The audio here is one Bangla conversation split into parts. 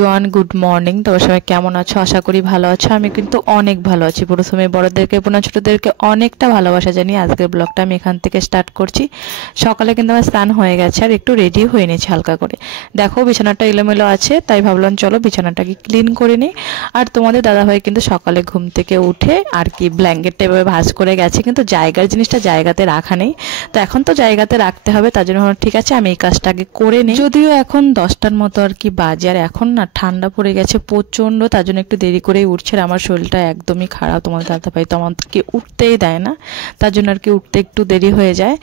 Everyone, good morning. তোমরা সবাই কেমন আছো? আশা করি ভালো আছো। আমি কিন্তু অনেক ভালো আছি। প্রথমে বড়দেরকে পুনঃ ছোটদেরকে অনেকটা ভালোবাসা জানিয়ে আজকের ব্লগটা আমি এখান থেকে স্টার্ট করছি। সকালে কিন্তু আমার স্নান হয়ে গেছে আর একটু রেডি হয়ে নিয়েছি হালকা করে। দেখো বিছানাটা এলোমেলো আছে, তাই ভাবলাম চলো বিছানাটাকে ক্লিন করে নিই। আর তোমাদের দাদাভাই কিন্তু সকালে ঘুম থেকে উঠে আর কি ব্ল্যাঙ্কেটটা এভাবে ভাঁজ করে গেছে, কিন্তু জায়গার জিনিসটা জায়গাতে রাখা নেই। তো এখন তো জায়গাতে রাখতে হবে, তার জন্য ঠিক আছে আমি এই কাজটা আগে করে নিই। যদিও এখন 10টার মতো আর কি বাজে, আর এখন না ঠান্ডা পড়ে গেছে প্রচণ্ড, তার জন্য একটু দেরি করেই উঠছে। আর আমার শরীরটা একদমই খারাপ, তোমার দাদাভাই তো আমাদেরকে উঠতেই দেয় না, তার জন্য আর কি উঠতে একটু দেরি হয়ে যায়।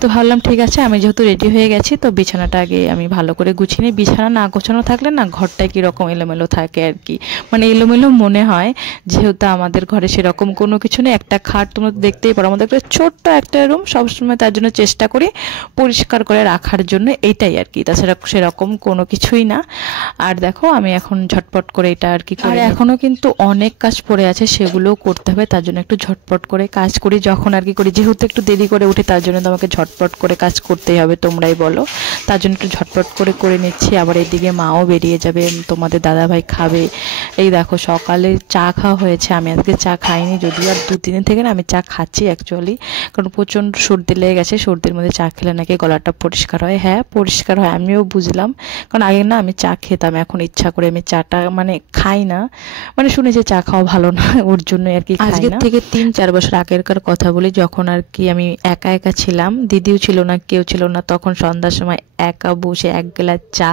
তো ভাবলাম ঠিক আছে আমি যেহেতু রেডি হয়ে গেছি তো বিছানাটা আগে আমি ভালো করে গুছিয়ে নিই। বিছানা না গোছানো থাকলে না ঘরটায় কীরকম এলোমেলো থাকে আর কি, মানে এলোমেলো মনে হয়। যেহেতু আমাদের ঘরে সেরকম কোনো কিছু নেই, একটা খাট তোমরা দেখতেই পারো, আমাদের একটা ছোট্ট একটা রুম, সবসময় তার জন্য চেষ্টা করি পরিষ্কার করে রাখার জন্য, এইটাই আর কি, তাছাড়া সেরকম কোনো কিছুই না। আর দেখো আমি এখন ঝটপট করে এটা আর কি, আর এখনো কিন্তু অনেক কাজ পড়ে আছে, সেগুলোও করতে হবে, তার জন্য একটু ঝটপট করে কাজ করি যখন আর কি করি। যেহেতু একটু দেরি করে উঠি তার জন্য তো আমাকে ঝটপট করে কাজ করতেই হবে, তোমরাই বলো। তার জন্য একটু ঝটপট করে নিচ্ছি। আবার এদিকে মাও বেরিয়ে যাবে, তোমাদের দাদাভাই খাবে। এই দেখো সকালে চা খাওয়া হয়েছে, আমি আজকে চা খাইনি, যদিও আর 2-3 দিন থেকে না আমি চা খাচ্ছি অ্যাকচুয়ালি, কারণ প্রচণ্ড সর্দি লেগে গেছে। সর্দির মধ্যে চা খেলে নাকি গলাটা পরিষ্কার হয়। হ্যাঁ পরিষ্কার হয়, আমিও বুঝলাম, কারণ আগে না আমি চা খেতাম, এখন ইচ্ছা করে আমি চাটা মানে খাই না, মানে শুনেছি চা খাওয়া ভালো না, ওর জন্য আর কি আজকের থেকে 3-4 বছর আগেরকার কথা বলি, যখন আর কি আমি একা একা ছিলাম, দিদিও ছিল না, কেউ ছিল না, তখন সন্ধ্যার সময় একা বসে 1 গ্লাস চা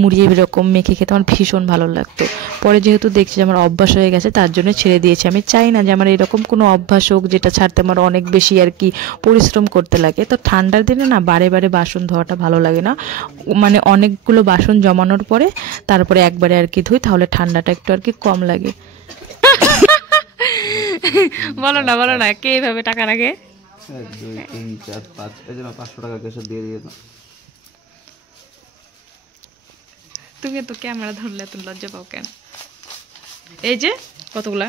মুড়িয়ে এরকম মেখে খেতে আমার ভীষণ ভালো লাগতো। পরে যেহেতু দেখছি যে আমার অভ্যাস হয়ে গেছে তার জন্য ছেড়ে দিয়েছি। আমি চাই না যে আমার এরকম কোনো অভ্যাস হোক যেটা ছাড়তে আমার অনেক বেশি আর কি পরিশ্রম করতে লাগে। তো ঠান্ডার দিনে না বারে বারে বাসন ধোয়াটা ভালো লাগে না, মানে অনেকগুলো বাসন জমানোর পরে তারপরে একবারে আর কি ধুই, তাহলে ঠান্ডাটা একটু আর কি কম লাগে। বলো না কে এইভাবে টাকা রাখে? 1 2 3 4 5, এই যে 500 টাকা ক্যাশে দিয়ে দিয়ে দাও। তুমি তো ক্যামেরা ধরলে তো লজ্জা পাও কেন? এই যে কতগুলা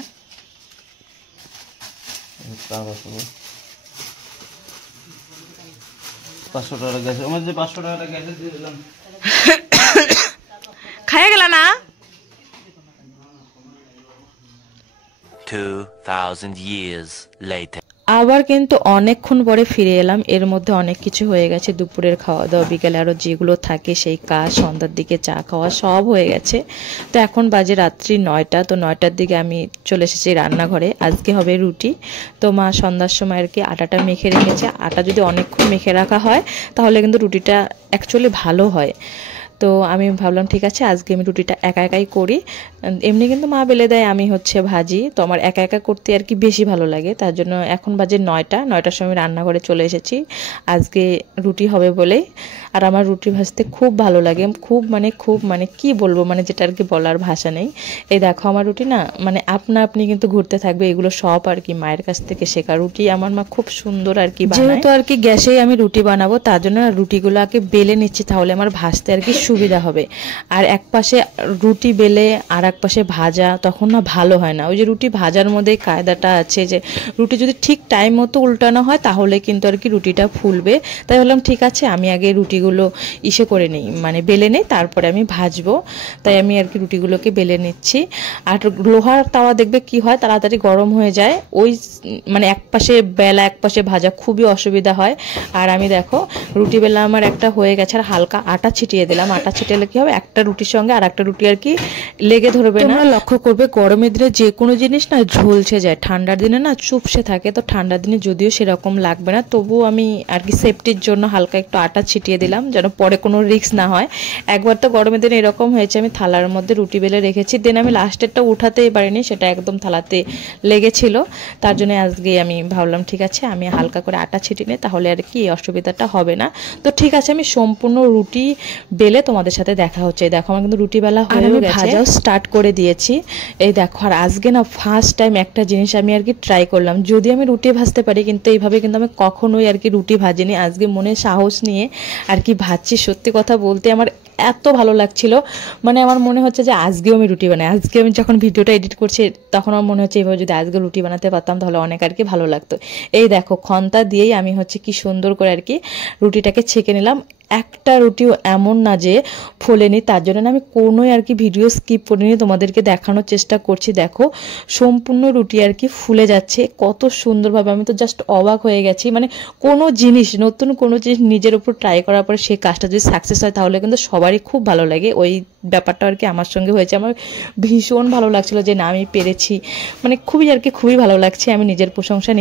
500 টাকা গেছে, আমার যে 500 টাকা গেছে দিয়ে দিলাম। খাইয়া গেল না? 2000 years later. আবার কিন্তু অনেকক্ষণ পরে ফিরে এলাম, এর মধ্যে অনেক কিছু হয়ে গেছে, দুপুরের খাওয়া দাওয়া, বিকেলে আরও যেগুলো থাকে সেই কাজ, সন্ধ্যার দিকে চা খাওয়া সব হয়ে গেছে। তো এখন বাজে রাত্রি 9টা, তো 9টার দিকে আমি চলে এসেছি রান্নাঘরে। আজকে হবে রুটি। তো মা সন্ধ্যার সময় আর কি আটাটা মেখে রেখেছে। আটা যদি অনেকক্ষণ মেখে রাখা হয় তাহলে কিন্তু রুটিটা অ্যাকচুয়ালি ভালো হয়। তো আমি ভাবলাম ঠিক আছে আজকে আমি রুটিটা একা একাই করি। এমনি কিন্তু মা বেলে দেয়, আমি হচ্ছে ভাজি, তো আমার একা একা করতে আর কি বেশি ভালো লাগে, তার জন্য এখন বাজে 9টার সময় রান্নাঘরে চলে এসেছি আজকে রুটি হবে বলেই। আর আমার রুটি ভাজতে খুব ভালো লাগে, খুব মানে কি বলবো, মানে যেটা আর কি বলার ভাষা নেই। এই দেখো আমার রুটি না মানে আপনি কিন্তু ঘুরতে থাকবে, এগুলো সব আর কি মায়ের কাছ থেকে শেখা। রুটি আমার মা খুব সুন্দর আর কি বানায়। যেহেতু আর কি গ্যাসেই আমি রুটি বানাবো তার জন্য রুটিগুলো আগে বেলে নিচ্ছি, তাহলে আমার ভাজতে আর কি সুবিধা হবে। আর এক পাশে রুটি বেলে আর এক পাশে ভাজা তখন না ভালো হয় না। ওই যে রুটি ভাজার মধ্যে কায়দাটা আছে যে রুটি যদি ঠিক টাইম মতো উল্টানো হয় তাহলে কিন্তু আর কি রুটিটা ফুলবে। তাই বললাম ঠিক আছে আমি আগে রুটিগুলো করে নিই, মানে বেলে নিই, তারপরে আমি ভাজবো। তাই আমি আর কি রুটিগুলোকে বেলে নিচ্ছি। আর লোহার তাওয়া দেখবে কি হয়, তাড়াতাড়ি গরম হয়ে যায়, ওই মানে এক পাশে বেলা এক পাশে ভাজা খুবই অসুবিধা হয়। আর আমি দেখো রুটি বেলা আমার একটা হয়ে গেছে, আর হালকা আটা ছিটিয়ে দিলাম। আটা ছিটালে কি হবে, একটা রুটির সঙ্গে আর একটা রুটি আর কি লেগে ধরবে না। লক্ষ্য করবে গরমের দিনে যে কোনো জিনিস না ঝলসে যায়, ঠান্ডার দিনে না চুপসে থাকে। তো ঠান্ডার দিনে যদিও সেরকম লাগবে না, তবুও আমি আর কি সেফটির জন্য হালকা একটু আটা ছিটিয়ে দিলাম, যেন পরে কোনো রিস্ক না হয়। একবার তো গরমের দিনে এরকম হয়েছে, আমি থালার মধ্যে রুটি বেলে রেখেছি, দেন আমি লাস্টেরটা উঠাতেই পারিনি, সেটা একদম থালাতে লেগেছিল। তার জন্য আজকে আমি ভাবলাম ঠিক আছে আমি হালকা করে আটা ছিটিয়ে নিই, তাহলে আর কি অসুবিধাটা হবে না। তো ঠিক আছে আমি সম্পূর্ণ রুটি বেলে তোমাদের সাথে দেখা হচ্ছে। দেখো আমার কিন্তু রুটি বেলা হয়ে গেছে, ভাজাও স্টার্ট করে দিয়েছি। এই দেখো আর আজকে না ফার্স্ট টাইম একটা জিনিস আমি আর কি ট্রাই করলাম। যদি আমি রুটি ভাজতে পারি, কিন্তু এইভাবে কিন্তু আমি কখনোই আর কি রুটি ভাজিনি, আজকে মনে সাহস নিয়ে আর কি ভাজছি। সত্যি কথা বলতে আমার এত ভালো লাগছিল, মানে আমার মনে হচ্ছে যে আজকেও আমি রুটি বানাই। আজকে আমি যখন ভিডিওটা এডিট করছি তখন আমার মনে হচ্ছে এইভাবে যদি আজকে রুটি বানাতে পারতাম তাহলে অনেক আর কি ভালো লাগতো। এই দেখো খন্তা দিয়েই আমি হচ্ছে কি সুন্দর করে আর কি রুটিটাকে ছেঁকে নিলাম। একটা রুটিও এমন না যে ফোলেনি। তার জন্য আমি কোনোই আর কি ভিডিও স্কিপ করিনি, তোমাদেরকে দেখানোর চেষ্টা করছি। দেখো সম্পূর্ণ রুটি আর কি ফুলে যাচ্ছে কত সুন্দরভাবে, আমি তো জাস্ট অবাক হয়ে গেছি। মানে কোনো জিনিস, নতুন কোনো জিনিস নিজের উপর ট্রাই করার পরে সেই কাজটা যদি সাকসেস হয় তাহলে কিন্তু সবারই খুব ভালো লাগে। ওই ব্যাপারটা আর কি আমার সঙ্গে হয়েছে। আমার ভীষণ ভালো লাগছিল যে না আমি পেরেছি, মানে খুবই আর কি খুবই ভালো লাগছে। আমি নিজের প্রশংসা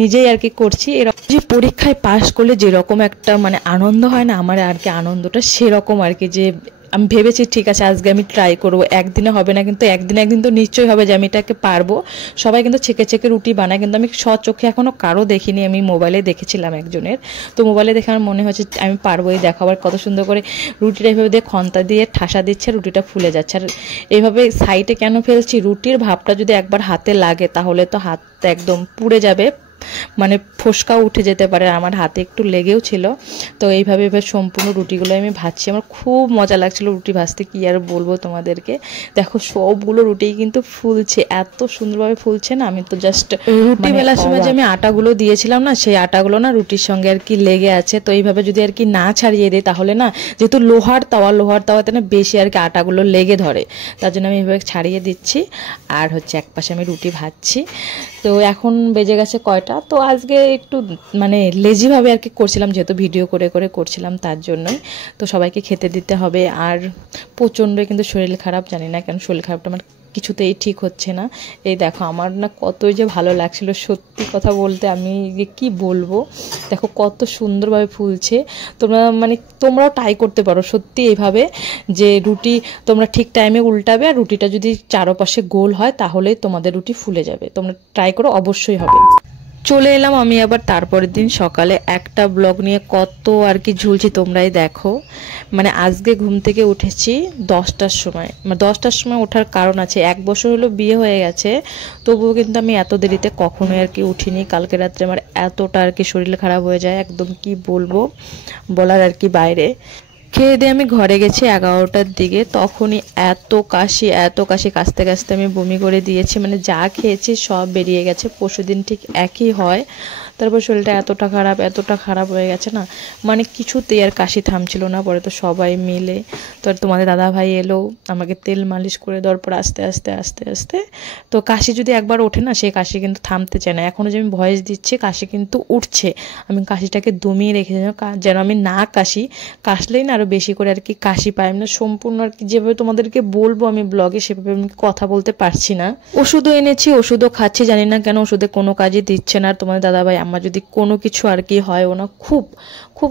নিজেই আর কি করছি। এরকম যে পরীক্ষায় পাশ করলে যেরকম একটা মানে আনন্দ হয় না, আমার আর কি আনন্দটা সেরকম আর কি। যে আমি ভেবেছি ঠিক আছে আজকে আমি ট্রাই করব, একদিনে হবে না কিন্তু একদিন তো নিশ্চয়ই হবে যে আমি এটাকে পারবো। সবাই কিন্তু ছেঁকে ছেঁকে রুটি বানায়, কিন্তু আমি স্বচোখে এখনও কারো দেখিনি, আমি মোবাইলে দেখেছিলাম একজনের। তো মোবাইলে দেখে আমার মনে হচ্ছে আমি পারবো। এই দেখো আবার কত সুন্দর করে রুটিটা এইভাবে দিয়ে খন্তা দিয়ে ঠাসা দিচ্ছে, রুটিটা ফুলে যাচ্ছে। আর এইভাবে সাইডে কেন ফেলছি, রুটির ভাবটা যদি একবার হাতে লাগে তাহলে তো হাত একদম পুড়ে যাবে, মানে ফোসকা উঠে যেতে পারে। আমার হাতে একটু লেগেও ছিল। তো এইভাবে এবার সম্পূর্ণ রুটিগুলো আমি ভাজছি। আমার খুব মজা লাগছিল রুটি ভাজতে, কি আর বলবো তোমাদেরকে। দেখো সবগুলো রুটি কিন্তু ফুলছে, এত সুন্দরভাবে ফুলছে না। আমি তো জাস্ট রুটি বেলার সময় যে আমি আটাগুলো দিয়েছিলাম না, সেই আটাগুলো না রুটির সঙ্গে আর কি লেগে আছে। তো এইভাবে যদি আর কি না ছাড়িয়ে দিই তাহলে না, যেহেতু লোহার তাওয়াতে না বেশি আর কি আটাগুলো লেগে ধরে, তার জন্য আমি এইভাবে ছাড়িয়ে দিচ্ছি। আর হচ্ছে একপাশে আমি রুটি ভাজছি। তো এখন বেজে গেছে কয়টা, তো আজকে একটু মানে লেজিভাবে আর কি করছিলাম, যেহেতু ভিডিও করে করে করছিলাম তার জন্যই। তো সবাইকে খেতে দিতে হবে। আর প্রচণ্ড কিন্তু শরীর খারাপ, জানি না কেন শরীর খারাপটা আমার কিছুতেই ঠিক হচ্ছে না। এই দেখো আমার না কতই যে ভালো লাগছিল, সত্যি কথা বলতে আমি কি বলবো। দেখো কত সুন্দরভাবে ফুলছে। তোমরাও ট্রাই করতে পারো সত্যি এইভাবে, যে রুটি তোমরা ঠিক টাইমে উল্টাবে, আর রুটিটা যদি চারপাশে গোল হয় তাহলেই তোমাদের রুটি ফুলে যাবে। তোমরা ট্রাই করো, অবশ্যই হবে। চলে এলাম আমি আবার তারপরের দিন সকালে একটা ব্লগ নিয়ে, কত আর কি ঝুলছি তোমরাই দেখো। মানে আজকে ঘুম থেকে উঠেছি 10টার সময়। মানে 10টার সময় ওঠার কারণ আছে, 1 বছর হলো বিয়ে হয়ে গেছে, তবুও কিন্তু আমি এত দেরিতে কখনোই আর কি উঠিনি। কালকে রাত্রে আমার এতটা আর কি শরীর খারাপ হয়ে যায়, একদম কি বলবো, বলার আর কি বাইরে। খেয়ে দিয়ে আমি ঘরে গেছি 11টার দিকে, তখনই এত কাশি কাশতে কাশতে আমি বমি করে দিয়েছি। মানে যা খেয়েছি সব বেরিয়ে গেছে। পরশুদিন ঠিক একই হয়। তারপর শরীরটা এতটা খারাপ হয়ে গেছে না, মানে কিছুতেই আর কাশি থামছিল না। পরে তো সবাই মিলে, তো তোমাদের দাদা ভাই এলো, আমাকে তেল মালিশ করে দেওয়ার পর আস্তে আস্তে তো কাশি যদি একবার ওঠে না, সেই কাশি কিন্তু থামতে চায় না। এখনও যে আমি ভয়েস দিচ্ছি কাশি কিন্তু উঠছে, আমি কাশিটাকে দমিয়ে রেখেছি যেন আমি না কাশলেই না আরও বেশি করে আর কি কাশি পাই। না সম্পূর্ণ আর কি যেভাবে তোমাদেরকে বলবো আমি ব্লগে, সেভাবে আমি কথা বলতে পারছি না। ওষুধও এনেছি, ওষুধও খাচ্ছি, জানি না কেন ওষুধে কোনো কাজই দিচ্ছে না। আর তোমাদের দাদাভাই আমার যদি কোনো কিছু আর কি হয়, ওনা খুব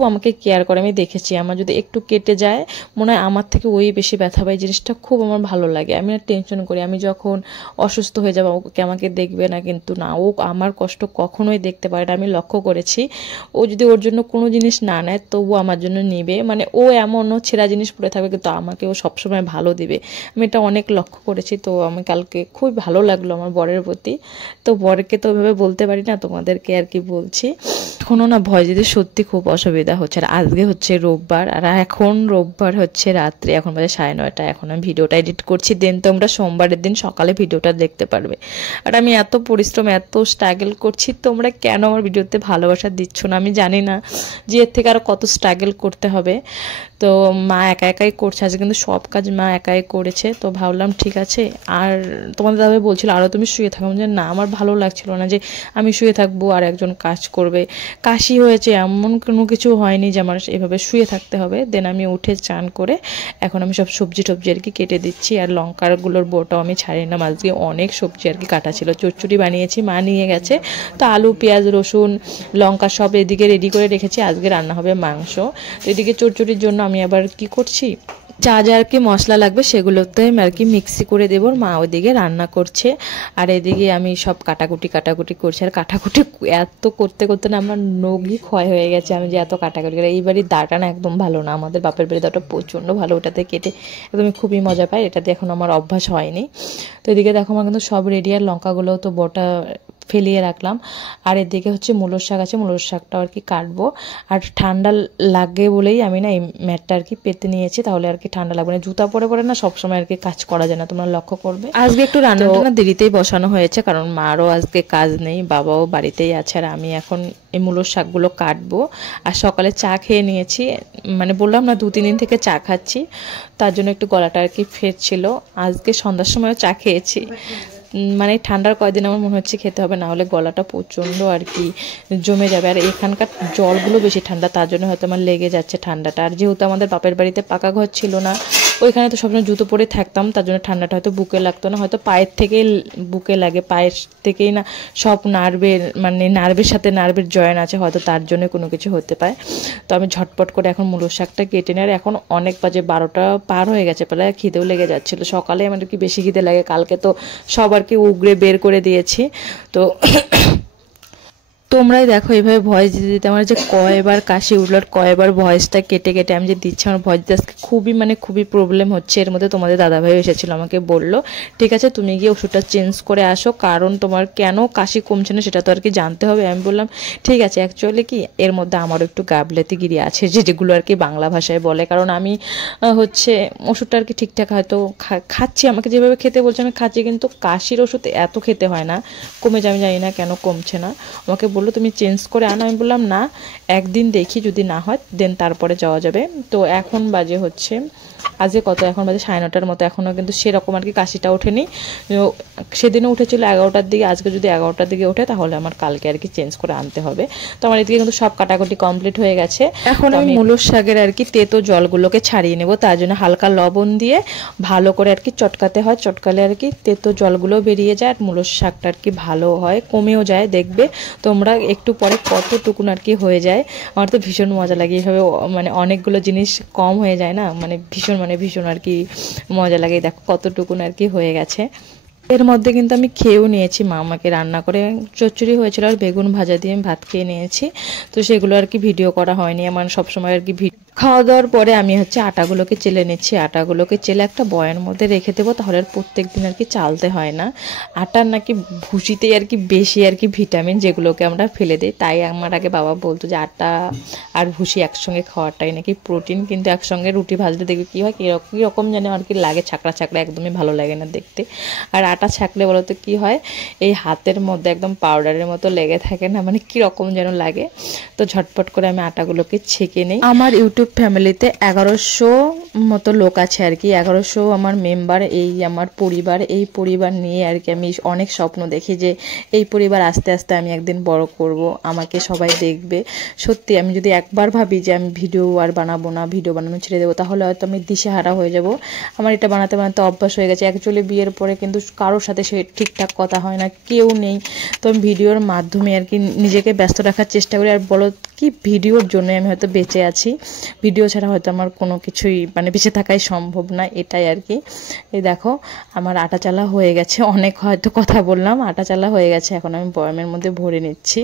আমাকে কেয়ার করে, আমি দেখেছি। আমার যদি একটু কেটে যায় মনে হয় আমার থেকে ওই বেশি ব্যথা পায়, জিনিসটা খুব আমার ভালো লাগে। আমি টেনশন করি, আমি যখন অসুস্থ হয়ে যাবো ওকে আমাকে দেখবে না, কিন্তু না, ও আমার কষ্ট কখনোই দেখতে পারে না। আমি লক্ষ্য করেছি ও যদি ওর জন্য কোনো জিনিস না নেয় তবু আমার জন্য নেবে। মানে ও এমনও ছেঁড়া জিনিস পরে থাকবে কিন্তু আমাকে ও সবসময় ভালো দিবে, আমি এটা অনেক লক্ষ্য করেছি। তো আমি কালকে খুব ভালো লাগলো আমার বরের প্রতি। তো বরকে তো ওইভাবে বলতে পারি না, তোমাদেরকে আর কি বলছি। এখনও না ভয় যদি সত্যি খুব অসুবিধা হচ্ছে। আর আজকে হচ্ছে রোববার, আর এখন রোববার হচ্ছে রাত্রে, এখন বাজে 9:30। এখন আমি ভিডিওটা এডিট করছি, দেন তোমরা সোমবারের দিন সকালে ভিডিওটা দেখতে পারবে। আর আমি এত পরিশ্রম এত স্ট্রাগল করছি, তোমরা কেন আমার ভিডিওতে ভালোবাসা দিচ্ছ না আমি জানি না, যে এর থেকে আরও কত স্ট্রাগল করতে হবে। তো মা একাই করছে আজকে, কিন্তু সব কাজ মা একাই করেছে। তো ভাবলাম ঠিক আছে। আর তোমাদের দাদা বলছিল আরও তুমি শুয়ে থাকো, যে না আমার ভালো লাগছিল না যে আমি শুয়ে থাকবো আর একজন কাজ করবে। কাশি হয়েছে, এমন কোনো কিছু হয়নি যে আমার এভাবে শুয়ে থাকতে হবে। দেন আমি উঠে চান করে এখন আমি সব সবজি আর কি কেটে দিচ্ছি। আর লঙ্কাগুলোর বোটাও আমি ছাড়িয়ে নিলাম, আজকে অনেক সবজি আর কি কাটা ছিল। চচ্চড়ি বানিয়েছি, মা নিয়ে গেছে। তো আলু পেঁয়াজ রসুন লঙ্কা সব এদিকে রেডি করে রেখেছি, আজকে রান্না হবে মাংস। তো এদিকে চচ্চড়ির জন্য আমি আবার কি করছি, যা আর কি মশলা লাগবে সেগুলোতে আমি আর কি মিক্সি করে দেবো। মা ওইদিকে রান্না করছে আর এদিকে আমি সব কাটাকুটি করছি। আর কাটাকুটি এত করতে না আমার নখই ক্ষয় হয়ে গেছে, আমি যে এত কাটাকুটি করে। এই বাড়ির দাটা না একদম ভালো না, আমাদের বাপের বাড়ির দাটা প্রচণ্ড ভালো, ওটাতে কেটে একদমই খুবই মজা পাই, এটাতে এখন আমার অভ্যাস হয়নি। তো এদিকে দেখো আমার কিন্তু সব রেডি। আর লঙ্কাগুলোও তো বটা ফেলিয়ে রাখলাম। আর এদিকে হচ্ছে মূলোর শাক আছে, মূলোর শাকটাও আর কি কাটবো। আর ঠান্ডা লাগে বলেই আমি না এই ম্যাটটা আর কি পেতে নিয়েছি, তাহলে আর কি ঠান্ডা লাগবে না। জুতা পরে পরে না সবসময় আর কি কাজ করা যায় না, তোমরা লক্ষ্য করবে। আজকে একটু রান্নাটা না দেরিতেই বসানো হয়েছে, কারণ মারও আজকে কাজ নেই, বাবাও বাড়িতেই আছে। আর আমি এখন এই মূলোর শাকগুলো কাটবো। আর সকালে চা খেয়ে নিয়েছি, মানে বললাম না 2-3 দিন থেকে চা খাচ্ছি, তার জন্য একটু গলাটা আর কি ফেটছিল। আজকে সন্ধ্যার সময়ও চা খেয়েছি, মানে ঠান্ডার কয়দিন আমার মনে হচ্ছে খেতে হবে, না হলে গলাটা প্রচণ্ড আর কি জমে যাবে। আর এখানকার জলগুলো বেশি ঠান্ডা, তার জন্য হয়তো আমার লেগে যাচ্ছে ঠান্ডাটা। আর যেহেতু আমাদের বাপের বাড়িতে পাকা ঘর ছিল না, ওইখানে তো সবসময় জুতো পরে থাকতাম, তার জন্য ঠান্ডাটা হয়তো বুকে লাগতো না, হয়তো পায়ের থেকেই বুকে লাগে, পায়ের থেকেই না সব নার্ভের, মানে নার্ভের সাথে নার্ভের জয়েন আছে, হয়তো তার জন্য কোনো কিছু হতে পারে। তো আমি ঝটপট করে এখন মূলোর শাকটা কেটে নিই। আর এখন অনেক বাজে 12টা পার হয়ে গেছে, প্রায় খিদেও লেগে যাচ্ছিলো। সকালে আমার কি বেশি খিদে লাগে, কালকে তো সব আর কি উগড়ে বের করে দিয়েছি। তো তোমরাই দেখো এইভাবে ভয়েস দিতে দিতে আমার যে কয়বার কাশি উঠলো, আর কয়বার ভয়েসটা কেটে কেটে আমি যে দিচ্ছি, আমার ভয়েস দিতে আজকে খুবই প্রবলেম হচ্ছে। এর মধ্যে তোমাদের দাদাভাই এসেছিলো, আমাকে বললো ঠিক আছে তুমি গিয়ে ওষুধটা চেঞ্জ করে আসো, কারণ তোমার কেন কাশি কমছে না সেটা তো আর কি জানতে হবে। আমি বললাম ঠিক আছে। অ্যাকচুয়ালি কি এর মধ্যে আমারও একটু গাবলাতিগিরি আছে, যেগুলো আর কি বাংলা ভাষায় বলে, কারণ আমি হচ্ছে ওষুধটা আর কি ঠিকঠাক হয়তো খাচ্ছি, আমাকে যেভাবে খেতে বলছে আমি খাচ্ছি, কিন্তু কাশির ওষুধ এত খেতে হয় না, কমে যায়, আমি জানি না কেন কমছে না। আমাকে বললো তুমি চেঞ্জ করে আনো, আমি বললাম না, একদিন দেখি, যদি না হয় দেন তারপরে যাওয়া যাবে। তো এখন বাজে হচ্ছে আজকে কত, এখন বাজে 9:30 মতো, এখনও কিন্তু সেরকম আর কি কাশিটা ওঠেনি। সেদিনও উঠেছিল 11টার দিকে, আজকে যদি 11টার দিকে ওঠে তাহলে আমার কালকে আর কি চেঞ্জ করে আনতে হবে। তো আমার এদিকে কিন্তু সব কাটাকুটি কমপ্লিট হয়ে গেছে। এখন আমি মূলোর শাকের আর কি তেতো জলগুলোকে ছাড়িয়ে নেব, তার জন্য হালকা লবণ দিয়ে ভালো করে আর কি চটকাতে হয়, চটকালে আর কি তেতো জলগুলো বেরিয়ে যায়, আর মূলোর শাকটা আর কি ভালো হয়, কমেও যায়। দেখবে তোমরা একটু পরে কতটুকুন আর কি হয়ে যায়। আমার তো ভীষণ মজা লাগে এইভাবে, মানে অনেকগুলো জিনিস কম হয়ে যায় না, মানে ভীষণ আর কি মজা লাগে। দেখো কতটুকুন আর কি হয়ে গেছে। এর মধ্যে কিন্তু আমি খেয়েও নিয়েছি, মা আমাকে রান্না করে চচ্চড়ি হয়েছিল আর বেগুন ভাজা দিয়ে আমি ভাত খেয়ে নিয়েছি। তো সেগুলো আর কি ভিডিও করা হয়নি আমার, সবসময় আর কি খাওয়া দাওয়ার পরে আমি হচ্ছে আটাগুলোকে চেলে নিচ্ছি। আটাগুলোকে চেলে একটা বয়ার মধ্যে রেখে দেবো, তাহলে আর প্রত্যেক দিন আর কি চালতে হয় না। আটার নাকি ভুসিতেই আর কি বেশি আর কি ভিটামিন, যেগুলোকে আমরা ফেলে দিই। তাই আমার আগে বাবা বলতো যে আটা আর ভুসি একসঙ্গে খাওয়াটাই নাকি প্রোটিন, কিন্তু একসঙ্গে রুটি ভাজলে দেখবে কী হয়, কীরকম যেন আর কি লাগে, ছাকড়া ছাকড়া, একদমই ভালো লাগে না দেখতে। আর আটা ছাকলে বলো তো কী হয়, এই হাতের মধ্যে একদম পাউডারের মতো লেগে থাকে না, মানে কীরকম যেন লাগে। তো ঝটপট করে আমি আটাগুলোকে ছেঁকে নিই। আমার ইউটিউব ফ্যামিলিতে 1100 মতো লোক আছে আর কি, 1100 আমার মেম্বার, এই আমার পরিবার। এই পরিবার নিয়ে আর কি আমি অনেক স্বপ্ন দেখি যে এই পরিবার আস্তে আস্তে আমি একদিন বড় করব, আমাকে সবাই দেখবে। সত্যি আমি যদি একবার ভাবি যে আমি ভিডিও আর বানাবো না, ভিডিও বানানো ছেড়ে দেবো, তাহলে হয়তো আমি দিশেহারা হয়ে যাব। আমার এটা বানাতে বানাতে অভ্যাস হয়ে গেছে। অ্যাকচুয়ালি বিয়ের পরে কিন্তু কারোর সাথে সে ঠিকঠাক কথা হয় না, কেউ নেই। তো আমি ভিডিওর মাধ্যমে আর কি নিজেকে ব্যস্ত রাখার চেষ্টা করি। আর বলো কি, ভিডিওর জন্য আমি হয়তো বেঁচে আছি, ভিডিও ছাড়া হয়তো আমার কোনো কিছুই মানে বেঁচে থাকাই সম্ভব না, এটাই আর কি। এই দেখো আমার আটা চালা হয়ে গেছে, অনেক হয়তো কথা বললাম, আটা চালা হয়ে গেছে, এখন আমি বয়ামের মধ্যে ভরে নিচ্ছি।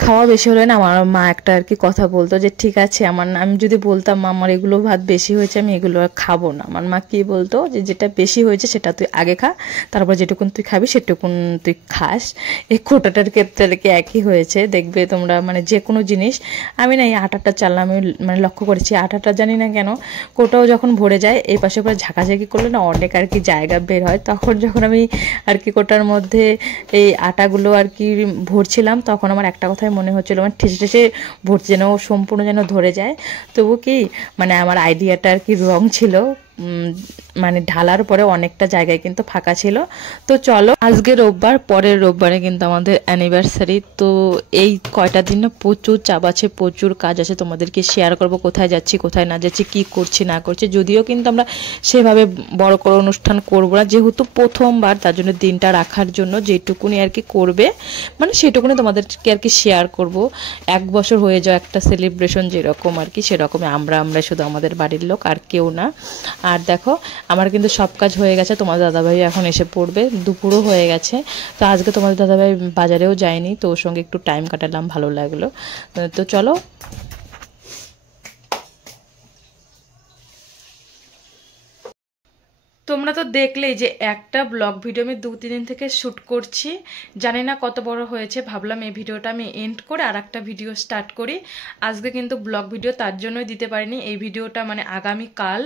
খাওয়া বেশি হলে না আমার মা একটা আর কি কথা বলতো যে ঠিক আছে, আমি যদি বলতাম মা আমার এগুলো ভাত বেশি হয়েছে, আমি এগুলো আর খাবো না, আমার মা কী বলতো যে যেটা বেশি হয়েছে সেটা তুই আগে খা, তারপর যেটুকুন তুই খাবি সেটুকুন তুই খাস। এই কোটাটার ক্ষেত্রে আর কি একই হয়েছে। দেখবে তোমরা মানে যে কোনো জিনিস, আমি না এই আটাটা চাললাম, আমি মানে লক্ষ্য করেছি আটাটা জানি না কেন কোটাও যখন ভরে যায় এই পাশে করে ঝাঁকাঝাঁকি করলে না অনেক আর কি জায়গা বের হয়। তখন যখন আমি আর কি কোটার মধ্যে এই আটাগুলো আর কি ভরছিলাম, তখন আমার একটা কথাই মনে হচ্ছিলো, মানে ঠেসে ঠেসে ভর্তি যেন সম্পূর্ণ যেন ধরে যায়। তবু কি মানে আমার আইডিয়াটা আর কি রং ছিল, মানে ঢালার পরে অনেকটা জায়গায় কিন্তু ফাঁকা ছিল। তো চলো, আজকে রোববার, পরের রোববারে কিন্তু আমাদের অ্যানিভার্সারি। তো এই কয়টা দিন না প্রচুর চাপ আছে, প্রচুর কাজ আছে, তোমাদেরকে শেয়ার করব কোথায় যাচ্ছি কোথায় না যাচ্ছি, কি করছি না করছি। যদিও কিন্তু আমরা সেভাবে বড় করে অনুষ্ঠান করবো না, যেহেতু প্রথমবার, তার জন্য দিনটা রাখার জন্য যেটুকুনি আর কি করবে মানে সেটুকুনি তোমাদেরকে আর কি শেয়ার করব। 1 বছর হয়ে যাওয়া একটা সেলিব্রেশন যেরকম আর কি, সেরকমই আমরা শুধু আমাদের বাড়ির লোক, আর কেউ না। আর দেখো আমার কিন্তু সব কাজ হয়ে গেছে, তোমাদের দাদাভাই এখন এসে পড়বে, দুপুরও হয়ে গেছে। তো আজকে তোমাদের দাদাভাই বাজারেও যায়নি, তো ওর সঙ্গে একটু টাইম কাটালাম, ভালো লাগলো। তো চলো। তোমরা তো দেখলেই যে একটা ব্লগ ভিডিও আমি 2-3 দিন থেকে শ্যুট করছি, জানি না কত বড় হয়েছে। ভাবলাম এই ভিডিওটা আমি এন্ড করে আর একটা ভিডিও স্টার্ট করি। আজকে কিন্তু ব্লগ ভিডিও তার জন্যই দিতে পারিনি, এই ভিডিওটা মানে আগামীকাল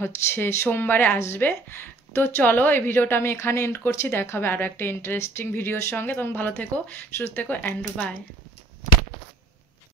হচ্ছে সোমবারে আসবে। তো চলো এই ভিডিওটা আমি এখানে এন্ড করছি, দেখাবে আরও একটা ইন্টারেস্টিং ভিডিওর সঙ্গে। তখন ভালো থেকো, সুস্থ থেকো, অ্যান্ড বাই।